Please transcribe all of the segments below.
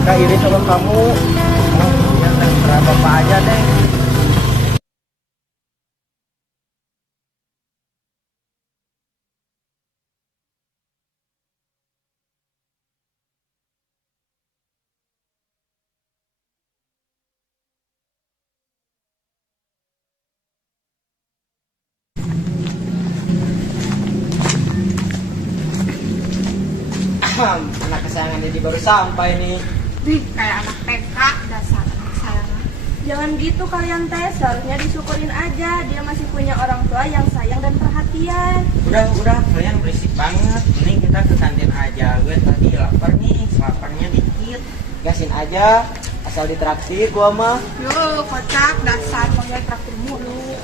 mereka iri sama kamu. Oh, ya neng, berapa apa aja neng. Anak kesayangan jadi baru sampai nih. Ih, kayak anak TK dasar anak sayangan. Jangan gitu kalian teh, seharusnya disyukurin aja. Dia masih punya orang tua yang sayang dan perhatian. Udah, kalian berisik banget. Mending kita ke kantin aja. Gue tadi lapar nih, laparnya dikit. Gasin aja, asal ditraktir gua mah. Yo, kocak dasar panggil traktir mulu.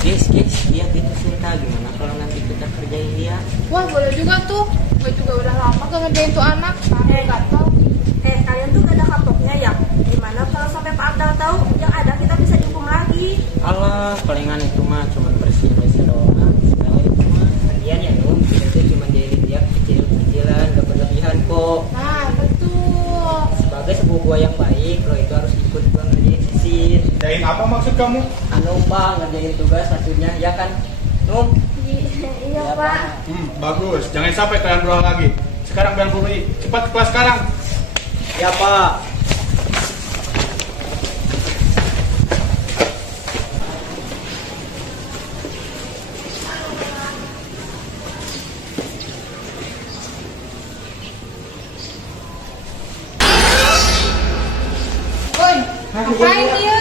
Guys, lihat itu Sinta. Gimana kalau nanti kita kerjain dia? Wah, boleh juga tuh. Gue juga udah lama gak ngerjain tuh anak. Aku gatel. Kalian tuh gak ada kapoknya ya? Gimana kalau sampai Pak Abdal tahu? Yang ada kita bisa dihukum lagi. Alah, palingan itu mah cuman bersih-bersih doang. Segala itu mah. Kalian ya Num, kita tuh cuma jahilin dia kecil-kecilan, gak berlebihan kok. Nah, betul. Sebagai sebuah gua yang baik, lo itu harus ikut gua ngerjain sisir. Ngerjain apa maksud kamu? Anu Pak, ngerjain tugas satunya, ya kan? Num? Iya Pak. Bagus. Jangan sampai kalian berulang lagi. Sekarang biar guru cepat ke kelas sekarang. Ya Pak. Woi, ngapain dia?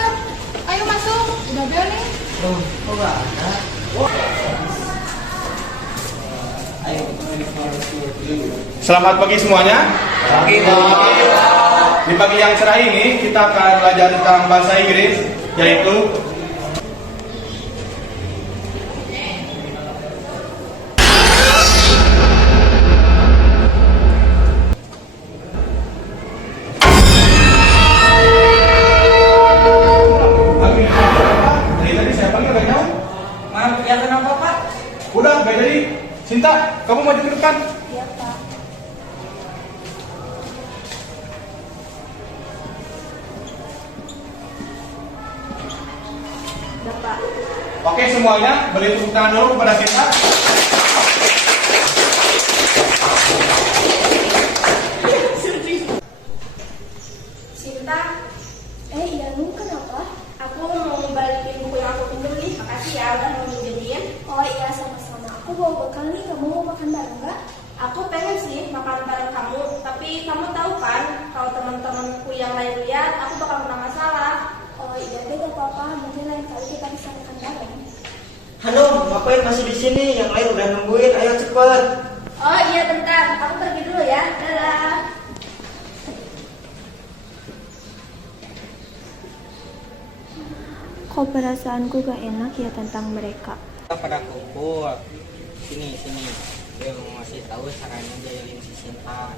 Ayo masuk. Udah bel nih. Loh, kok gak ada? Ayo. Selamat pagi semuanya. Di pagi yang cerah ini kita akan belajar tentang bahasa Inggris, yaitu dari tadi saya panggil gak jauh. Maaf, ya kenapa Pak? Udah, gak jadi. Sinta, kamu maju ke depan. Iya Pak. Udah Pak. Oke semuanya, beri tepuk tangan dulu kepada Sinta. Sinta. Iya Nung, kenapa? Aku mau balikin buku yang aku pinjam nih. Makasih ya udah mau minjemin. Oh iya, sama-sama. Aku bawa bekal nih. Kamu mau makan bareng nggak? Aku pengen sih makan bareng kamu. Tapi kamu tahu kan, kalau teman-temanku yang lain lihat, aku bakal kena masalah. Oh iya deh, gak apa-apa. Mungkin lain kali kita bisa makan bareng. Halo, ngapain masih di sini? Yang lain udah nungguin, ayo cepet. Oh iya bentar, aku pergi dulu ya. Dadah. Kok perasaanku gak enak ya tentang mereka? Kita pada kumpul. Sini. Gue mau ngasih tahu caranya jahilin si Sinta.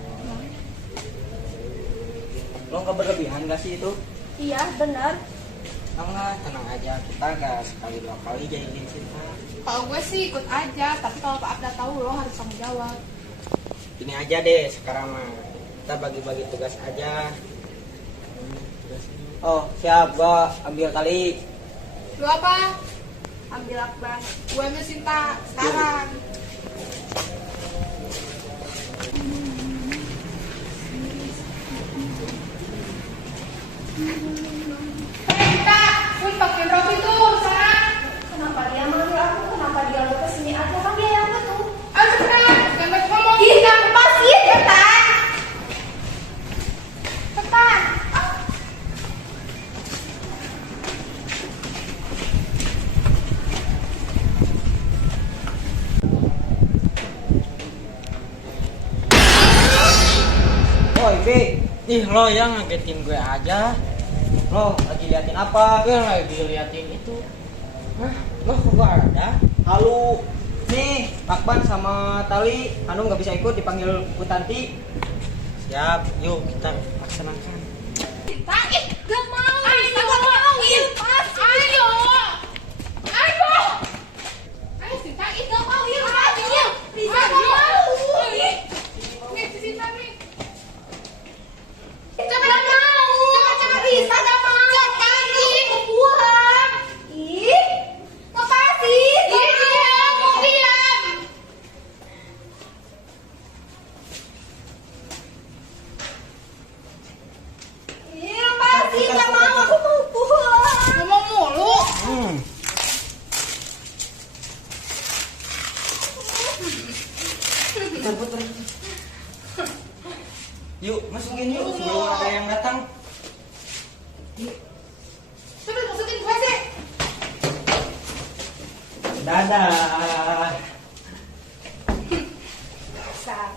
Lo gak berlebihan gak sih itu? Iya benar. Enggak, tenang aja. Kita gak sekali dua kali jahilin Sinta. Kalau gue sih ikut aja, tapi kalau Pak Abda tahu lo harus tanggung jawab. Ini aja deh sekarang mah. Kita bagi-bagi tugas aja. Oh, siap. Gua ambil tali. Lu apa? Ambil akbar. Gue ambil Sinta sekarang. Sinta, pun pakai rok itu sekarang. Kenapa dia manggil aku? Kenapa dia mau kesini? Aku kan dia yang betul. Ayo cepetan, jangan banyak ngomong. Kita lepasin, cepetan. Cepetan. Woi, Bi. Ih, lo yang ngagetin gue aja. Lo lagi liatin apa? Gue lagi liatin itu. Hah? Lo kok gak ada? Halo. Nih, Pakban sama Tali. Anu nggak bisa ikut, dipanggil Bu Tanti. Siap, yuk kita laksanakan. Sinta, gak mau. Ayo, gak mau. Ayo. Ayo. Putar. Yuk, masukin yuk sebelum ada yang datang. Cepet masukin ke WC. Dadah. Sang.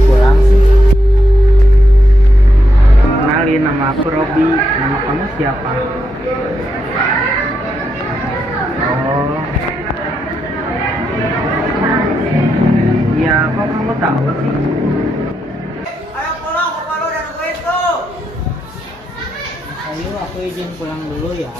Pulang sih. Kenalin, nama aku Robi. Nama kamu siapa? Oh. Iya, kok kamu tahu sih? Ayo pulang, bapak lu udah nungguin tuh. Ayo, aku izin pulang dulu ya.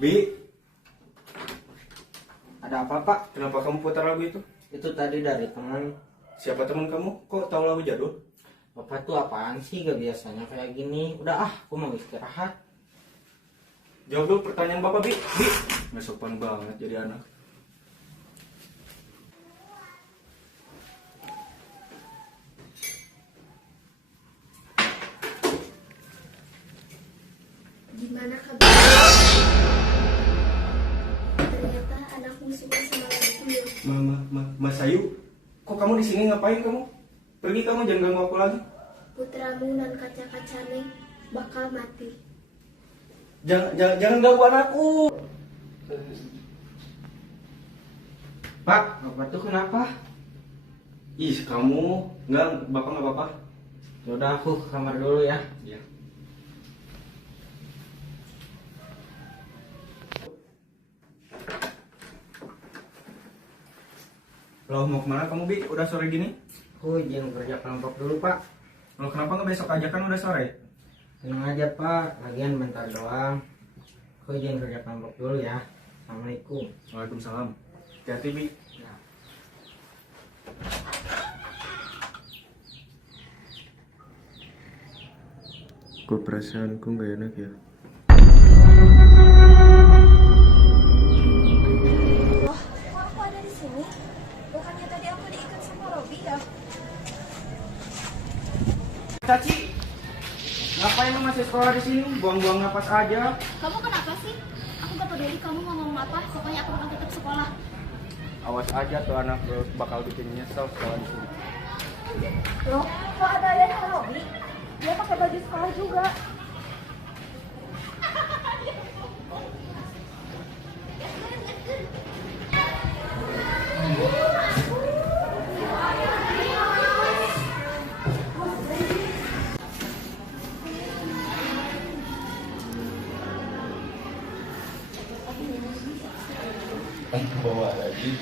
Bi, Ada apa, Pak? kenapa kamu putar lagu itu? Itu tadi dari teman. Siapa teman kamu? Kok tahu lagu jadul? Bapak tuh apaan sih? Gak biasanya kayak gini. Udah aku mau istirahat. Jawab dulu pertanyaan Bapak, Bi. Nggak sopan banget jadi anak. Gimana kabar? Ternyata anakmu suka sama laguku ya. Mas Ayu, kok kamu di sini ngapain kamu? Pergi kamu, jangan ganggu aku lagi. Putramu nan kaca-kacane bakal mati. Jangan ganggu anakku. Pak, Bapak tuh kenapa? Ih, kamu Bapak nggak apa-apa. Yaudah aku ke kamar dulu ya. Iya. Loh, mau kemana kamu, Bi? Udah sore gini? Aku izin kerja kelompok dulu, Pak. Loh, kenapa nggak besok aja, kan udah sore? Tenang aja, Pak. Lagian bentar doang. Aku izin kerja kelompok dulu ya. Assalamualaikum. Waalaikumsalam. Hati-hati, Bi. Ya. Kok perasaanku nggak enak ya? Loh, kok aku ada di sini? Bukannya tadi aku diikat sama Robi ya? Caci, ngapain lu masih sekolah di sini? Buang-buang napas aja. Kamu kenapa sih? Aku gak peduli kamu ngomong apa, pokoknya aku bakal tetap sekolah. Awas aja tuh anak bakal bikin nyesel sekolah di sini. Loh, kok ada adanya Robi? Dia pakai baju sekolah juga. Bawa lagi.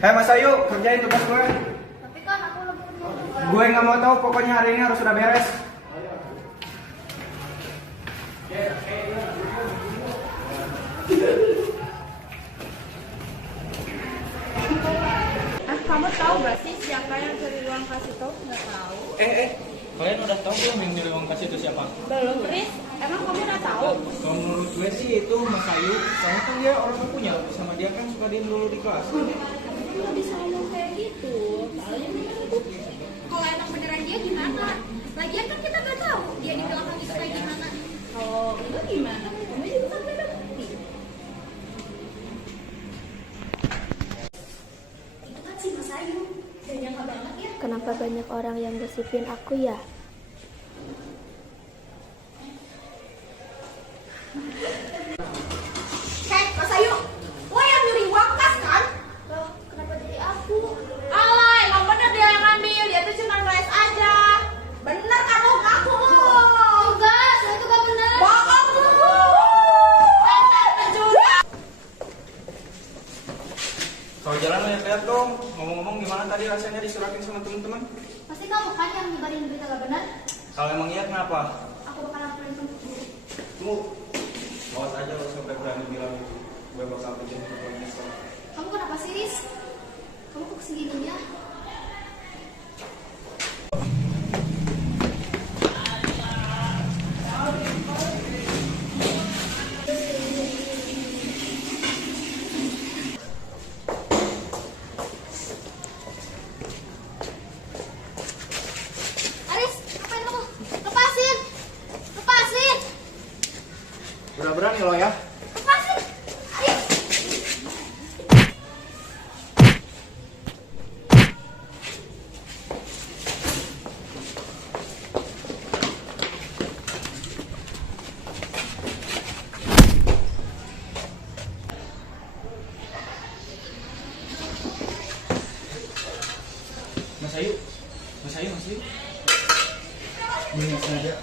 Hei Mas Ayu, kerjain tugas gue. Tapi kan aku lebih Gue nggak mau tahu, pokoknya hari ini harus sudah beres. Kamu tahu gak sih siapa yang curi ruang kelas itu? Nggak tahu. Kalian udah tahu belum yang nyuri uang kas itu siapa? Belum, Riz. Emang kamu udah tahu? Kalau menurut gue sih itu Mas Ayu. Soalnya kan dia orang yang punya. Sama dia kan suka diem dulu di kelas. Nggak bisa ngomong kayak gitu. Soalnya kalau emang beneran dia gimana? Lagian kan kita nggak tahu dia di belakang itu kayak gimana. Oh, itu gimana? Kamu juga kan beda bukti. itu kan si Mas Ayu. Dan nyangka banget ya. Kenapa banyak orang yang gosipin aku ya? Hei, Mas Ayu, lo yang nyuri uang kas kan? Loh, kenapa jadi aku? Alah, emang bener dia yang ngambil. Dia tuh cuma ngeles aja. Bener kan lo ngaku lo? Enggak, saya itu gak bener. Bohong lo. Pencuri. Kalau jalan lihat dong. Ngomong-ngomong, gimana tadi rasanya disuratin sama teman-teman? Pasti kamu kan yang nyebarin berita gak benar? Kalau emang iya, kenapa? Aku bakal laporin kamu. Tunggu. tadi bilang itu gue bakal kerja di sekolah. Kamu kenapa sih, Riz? Kamu kok segininya? Aris, ngapain kamu? Lepasin! Lepasin! Udah berani lo ya? Lepasin! Aris! Mas Ayu, Mas Ayu, Mas Ayu. Gue nggak sengaja.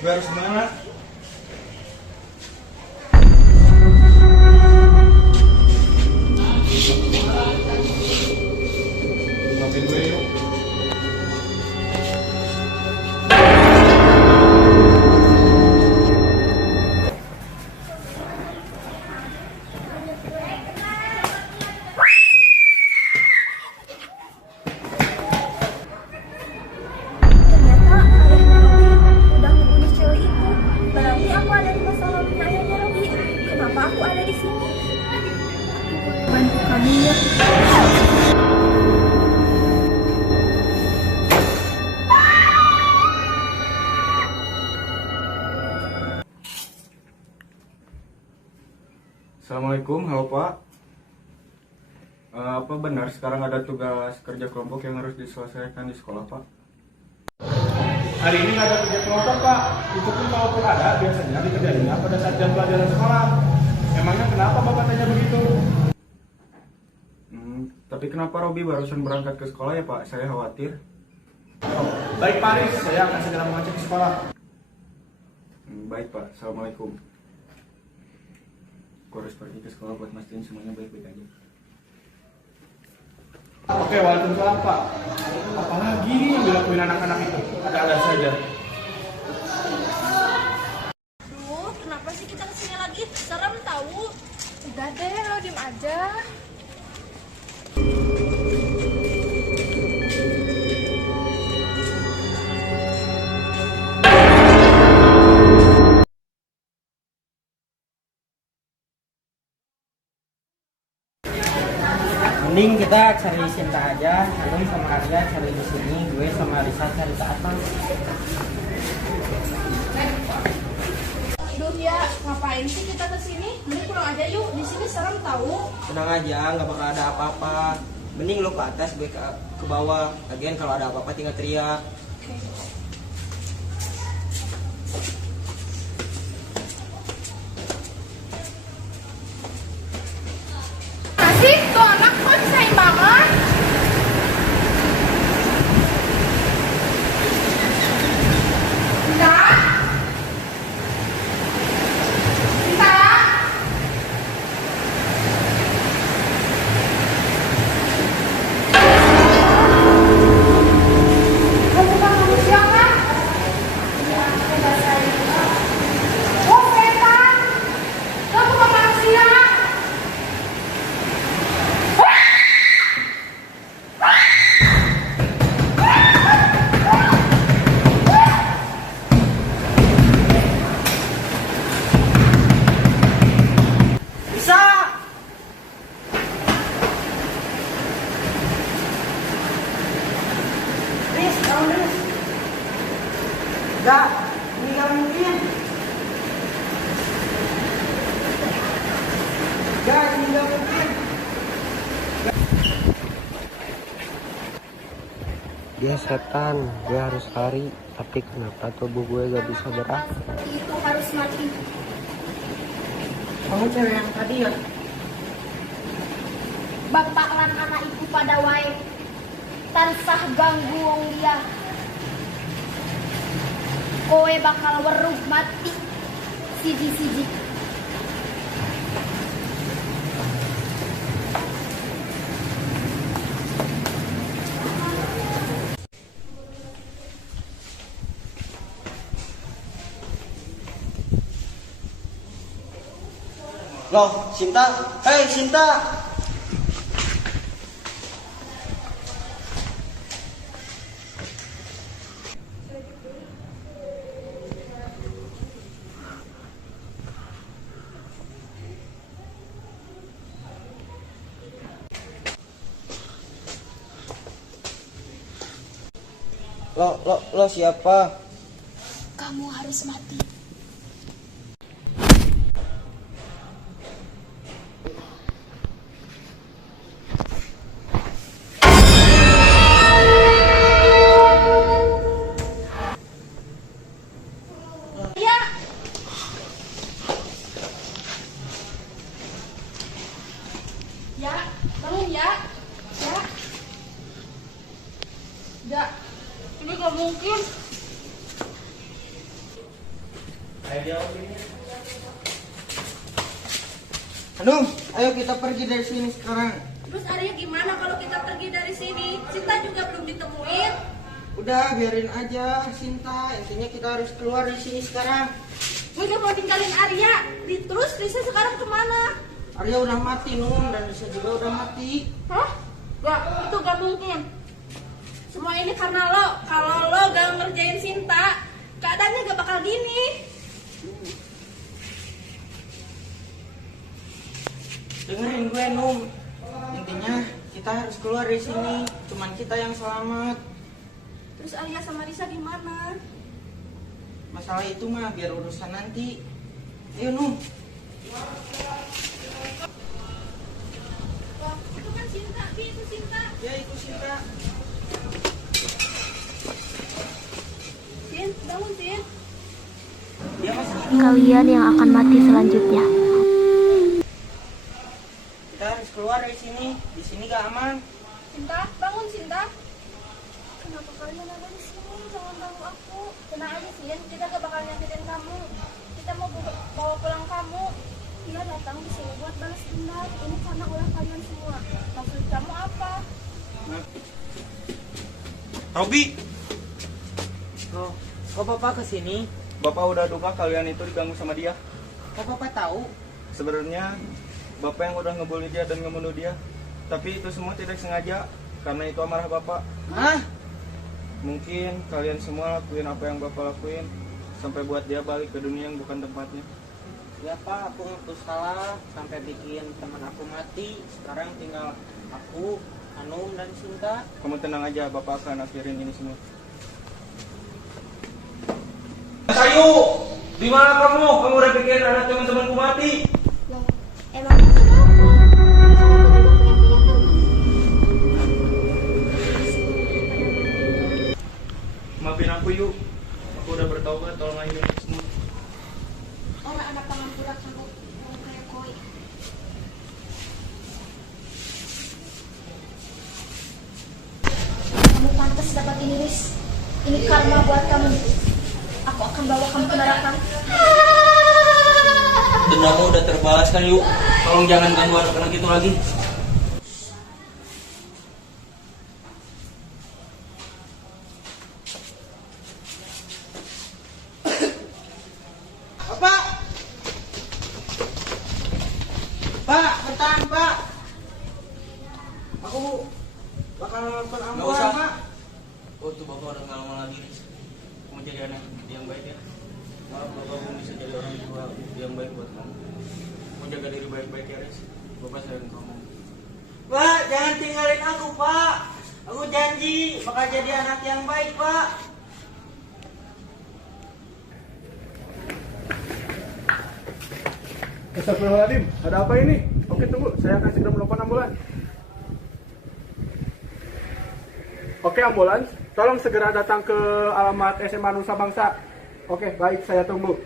Gue harus semangat. Maafin gue yuk. Ternyata ayahnya Robi udah ngebunuh cewek itu. Berarti aku ada di masa lalunya ayahnya Robi. Kenapa aku ada di sini? Bantu kami ya. Assalamualaikum, halo Pak. Apa benar sekarang ada tugas kerja kelompok yang harus diselesaikan di sekolah, Pak? Hari ini nggak ada kerja kelompok, Pak. Itu pun kalaupun ada, biasanya dikerjainnya pada saat jam pelajaran sekolah. Emangnya kenapa Bapak tanya begitu? Tapi kenapa Robi barusan berangkat ke sekolah ya, Pak? Saya khawatir. Oh, baik Pak Aris, saya akan segera mengecek ke sekolah. Baik, Pak. Assalamualaikum. Aku harus pergi ke sekolah buat mastiin semuanya baik-baik aja. Oke, waalaikumsalam Pak. Apalagi yang dilakuin anak-anak itu? Ada-ada saja. Duh, kenapa sih kita kesini lagi? Serem tahu. Udah deh, lo diem aja. Mending kita cari Sinta aja. Hanum sama Arya cari di sini, gue sama Risa cari ke atas. Duh ya, ngapain sih kita kesini? Mending pulang aja yuk. Di sini serem tahu. Tenang aja, nggak bakal ada apa-apa. Mending lo ke atas, gue ke bawah. Lagian kalau ada apa-apa tinggal teriak. Asik, tuh anak kok disayang banget. Enggak. Enggak. Kamu bukan manusia kan? Iya, aku bahasa itu. Oh, setan. Kamu bukan manusia. Bisa! Riz, kamu Riz. Enggak, ini nggak mungkin. Enggak, ini nggak mungkin. Dia setan, gue harus lari. Tapi kenapa tubuh gue gak bisa gerak? Itu harus mati. Kamu cewek yang tadi ya? Bapak lan anak itu pada wae tansah ganggu wong dia. Kowe bakal weruh mati siji-siji. Loh, Sinta. Hei, Sinta. Lo siapa? Kamu harus mati. Ya. Ya, bangun ya. Ya. Ya. Ini gak mungkin. Hanum, ayo kita pergi dari sini sekarang. Terus Arya gimana kalau kita pergi dari sini? Sinta juga belum ditemuin. Udah, biarin aja Sinta. Intinya kita harus keluar dari sini sekarang. Gue gak mau tinggalin Arya. Terus Risa sekarang kemana? Arya udah mati, Num, dan Risa juga udah mati. Hah? Gak, itu gak mungkin. Semua ini karena lo. Kalau lo gak ngerjain Sinta, keadaannya gak bakal gini. Dengerin gue, Num. Intinya kita harus keluar dari sini. Cuman kita yang selamat. Terus Arya sama Risa gimana? Masalah itu mah biar urusan nanti. Ayo, Num. Wah, itu kan Sinta, itu Sinta. Ya, itu Sinta. Sin, bangun Sin. Dia masih Kalian yang akan mati selanjutnya. Kita harus keluar dari sini. Di sini gak aman. Sinta, bangun Sinta. Kenapa kalian ada di sini? Jangan ganggu aku. Tenang aja Sin, kita gak bakal nyakitin kamu. Kita mau bawa pulang kamu. Dia datang di sini buat balas dendam. Ini karena ulah kalian semua. Maksud kamu apa? Robi, Loh, kok Bapak kesini? Bapak udah duga kalian itu diganggu sama dia. Kok Bapak tahu? Sebenarnya Bapak yang udah ngebully dia dan ngebunuh dia. Tapi itu semua tidak sengaja, karena itu amarah Bapak. Hah? Mungkin kalian semua lakuin apa yang Bapak lakuin, sampai buat dia balik ke dunia yang bukan tempatnya. Ya Pak, aku ngaku salah sampai bikin teman aku mati. Sekarang tinggal aku, Hanum, dan Sinta. Kamu tenang aja, Bapak akan akhirin ini semua. Sayu, di mana kamu? Kamu udah bikin anak teman-temanku mati. Loh, emang kenapa? Kenapa tidak punya teman? Maafin aku yuk, aku udah bertobat, tolong akhirin ini semua. Orang anak tangan berat kamu. Kayak koi. Kamu pantas dapat ini, Riz. Ini karma buat kamu. Aku akan bawa kamu ke neraka. Dendamu udah terbalaskan yuk. Tolong jangan ganggu anak-anak itu lagi. Bapak! Pak, bertahan Pak. Aku bakal nelfon ambulan Pak. Oh tuh Bapak udah gak lama lagi. Kamu jadi anak yang baik ya. Maaf Bapak belum bisa jadi orang tua yang baik buat kamu. Kamu jaga diri baik-baik ya Riz. Bapak sayang kamu. Pak, jangan tinggalin aku Pak. Aku janji bakal jadi anak yang baik Pak. Astagfirullahaladzim, ada apa ini? Oke tunggu, saya akan segera menelpon ambulans. Oke ambulans, tolong segera datang ke alamat SMA Nusa Bangsa. Oke baik, saya tunggu.